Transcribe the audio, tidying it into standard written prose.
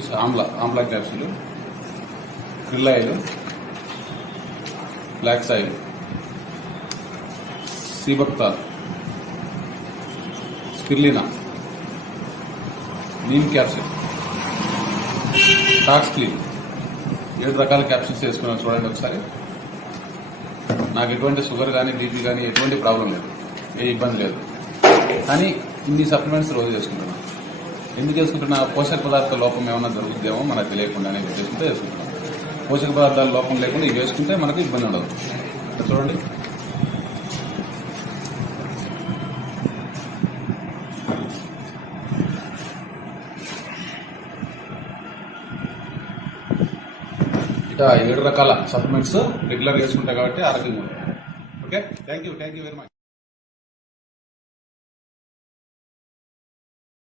వచ్చేసి amla capsule, krill oil, flax oil, సీబక్తాల్, spirulina, neem capsule, tox clean 7 రకాల క్యాప్సూల్స్ వేసుకున్నాను. చూడండి ఒకసారి. నాకు ఎటువంటి షుగర్ కానీ బీపీ కానీ ఎటువంటి ప్రాబ్లం లేదు, ఏ ఇబ్బంది లేదు. కానీ ఇన్ని సప్లిమెంట్స్ రోజు చేసుకుంటున్నాను. ఎందుకు వేసుకుంటున్నా? పోషక పదార్థాల లోపం ఏమైనా జరుగుతుందేమో మనకు తెలియకుండానే చేసుకుంటే వేసుకుంటున్నాం. పోషక పదార్థాల లోపం లేకుండా ఇవి వేసుకుంటే మనకు ఇబ్బంది ఉండదు. చూడండి. ఇక 7 రకాల సప్లిమెంట్స్ రెగ్యులర్ వేసుకుంటా కాబట్టి ఆరోగ్యంగా ఉంటుంది. Okay, thank you very much.